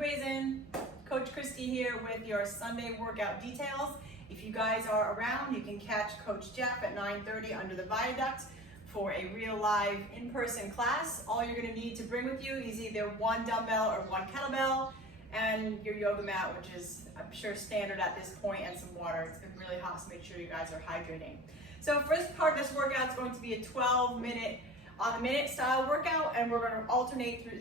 Brazen. Coach Christy here with your Sunday workout details. If you guys are around, you can catch Coach Jeff at 9:30 under the viaduct for a real live in-person class. All you're gonna need to bring with you is either one dumbbell or one kettlebell and your yoga mat, which is, I'm sure, standard at this point, and some water. It's been really hot, so make sure you guys are hydrating. So first part of this workout is going to be a 12-minute on-the-minute style workout, and we're going to alternate through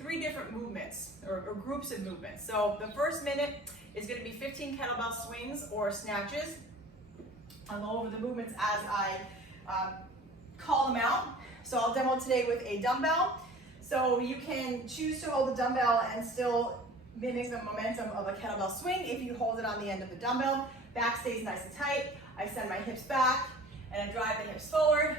three different movements or groups of movements. So the first minute is going to be 15 kettlebell swings or snatches. I'll go over the movements as I call them out. So I'll demo today with a dumbbell. So you can choose to hold the dumbbell and still mimic the momentum of a kettlebell swing if you hold it on the end of the dumbbell. Back stays nice and tight. I send my hips back and I drive the hips forward,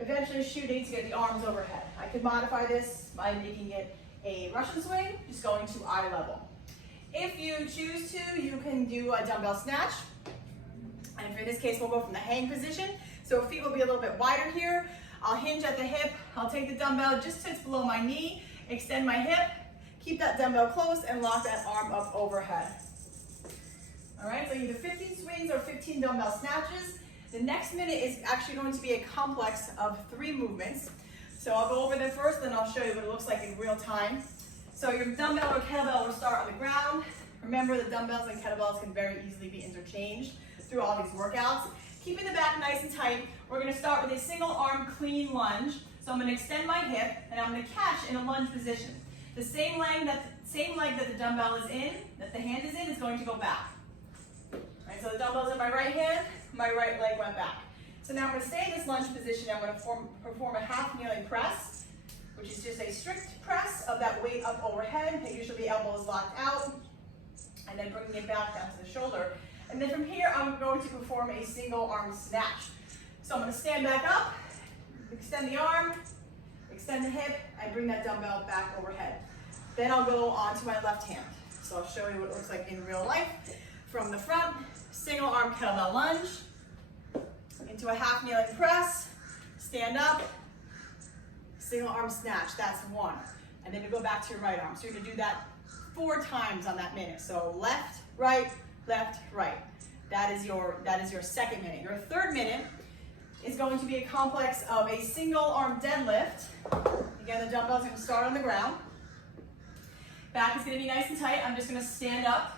eventually shooting to get the arms overhead. I could modify this by making it a Russian swing, just going to eye level. If you choose to, you can do a dumbbell snatch. And for this case, we'll go from the hang position. So feet will be a little bit wider here. I'll hinge at the hip. I'll take the dumbbell just to below my knee, extend my hip, keep that dumbbell close, and lock that arm up overhead. All right, so either 15 swings or 15 dumbbell snatches. The next minute is actually going to be a complex of 3 movements. So I'll go over them first, then I'll show you what it looks like in real time. So your dumbbell or kettlebell will start on the ground. Remember, the dumbbells and kettlebells can very easily be interchanged through all these workouts. Keeping the back nice and tight, we're gonna start with a single arm clean lunge. So I'm gonna extend my hip and I'm gonna catch in a lunge position. The same leg that the dumbbell is in, that the hand is going to go back. Right, so the dumbbell's in my right hand, my right leg went back. So now I'm going to stay in this lunge position. I'm going to perform a half kneeling press, which is just a strict press of that weight up overhead, making sure the elbow is locked out, and then bringing it back down to the shoulder. And then from here, I'm going to perform a single arm snatch. So I'm going to stand back up, extend the arm, extend the hip, and bring that dumbbell back overhead. Then I'll go on to my left hand. So I'll show you what it looks like in real life. From the front, single arm kettlebell lunge, into a half kneeling press, stand up, single arm snatch, that's 1. And then you go back to your right arm. So you're gonna do that 4 times on that minute. So left, right, left, right. That is your second minute. Your third minute is going to be a complex of a single arm deadlift. Again, the dumbbell's gonna start on the ground. Back is gonna be nice and tight. I'm just gonna stand up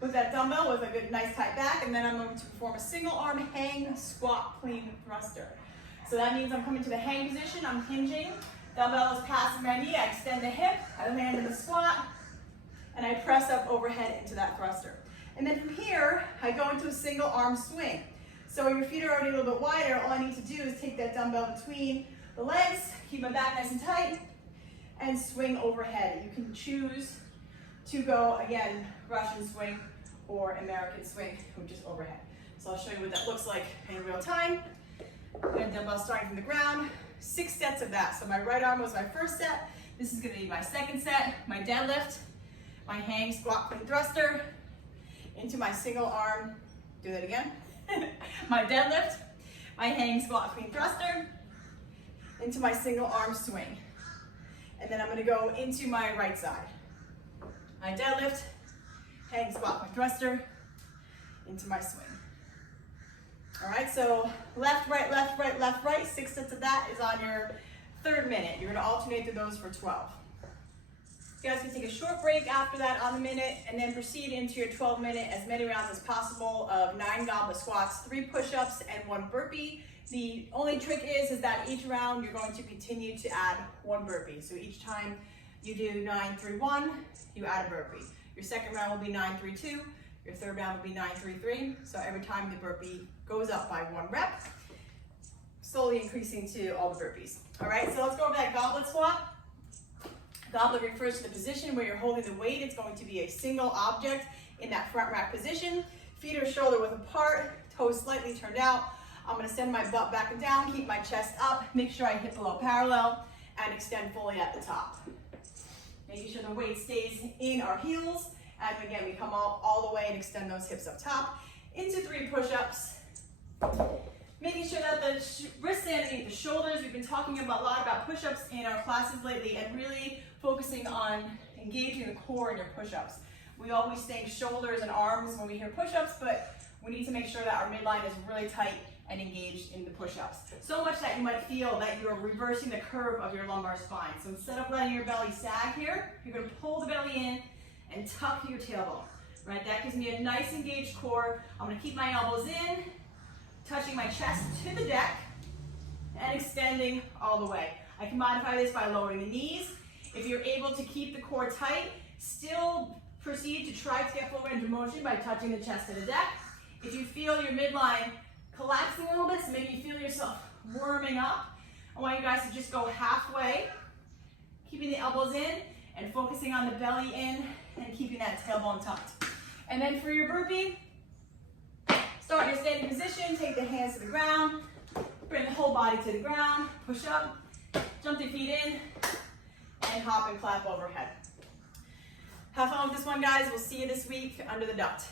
with that dumbbell with a good, nice tight back, and then I'm going to perform a single arm hang squat clean thruster. So that means I'm coming to the hang position, I'm hinging, dumbbell is passing my knee, I extend the hip, I land in the squat, and I press up overhead into that thruster. And then from here, I go into a single arm swing. So your feet are already a little bit wider, all I need to do is take that dumbbell between the legs, keep my back nice and tight, and swing overhead. You can choose to go, again, Russian swing or American swing, which is overhead. So I'll show you what that looks like in real time. And dumbbell starting from the ground, 6 sets of that. So my right arm was my first set. This is gonna be my second set, my deadlift, my hang squat clean thruster, into my single arm, do that again. My deadlift, my hang squat clean thruster, into my single arm swing. And then I'm gonna go into my right side. My deadlift, hang squat clean thruster, into my swing. All right, so left, right, left, right, left, right. 6 sets of that is on your third minute. You're gonna alternate through those for 12. You guys can take a short break after that on the minute and then proceed into your 12-minute, as many rounds as possible of 9 goblet squats, 3 push-ups, and 1 burpee. The only trick is that each round you're going to continue to add 1 burpee. So each time you do 9, 3, 1, you add a burpee. Your second round will be 9, 3, 2. Your third round will be 9, 3, 3. So every time the burpee goes up by 1 rep, slowly increasing to all the burpees. All right, so let's go over that goblet squat. Goblet refers to the position where you're holding the weight. It's going to be a single object in that front rack position. Feet are shoulder width apart, toes slightly turned out. I'm gonna send my butt back and down, keep my chest up, make sure I hip below parallel, and extend fully at the top. Making sure the weight stays in our heels, and again, we come all the way and extend those hips up top. Into 3 push-ups. Making sure that the wrists stand underneath the shoulders. We've been talking a lot about push-ups in our classes lately, and really focusing on engaging the core in your push-ups. We always think shoulders and arms when we hear push-ups, but we need to make sure that our midline is really tight and engaged in the push-ups. So much that you might feel that you're reversing the curve of your lumbar spine. So instead of letting your belly sag here, you're gonna pull the belly in and tuck your tailbone, right? That gives me a nice engaged core. I'm gonna keep my elbows in, touching my chest to the deck, and extending all the way. I can modify this by lowering the knees. If you're able to keep the core tight, still proceed to try to get full range of motion by touching the chest to the deck. If you feel your midline collapsing a little bit, so maybe you feel yourself warming up, I want you guys to just go halfway, keeping the elbows in and focusing on the belly in and keeping that tailbone tucked. And then for your burpee, start your standing position, take the hands to the ground, bring the whole body to the ground, push up, jump your feet in, and hop and clap overhead. Have fun with this one, guys. We'll see you this week under the duct.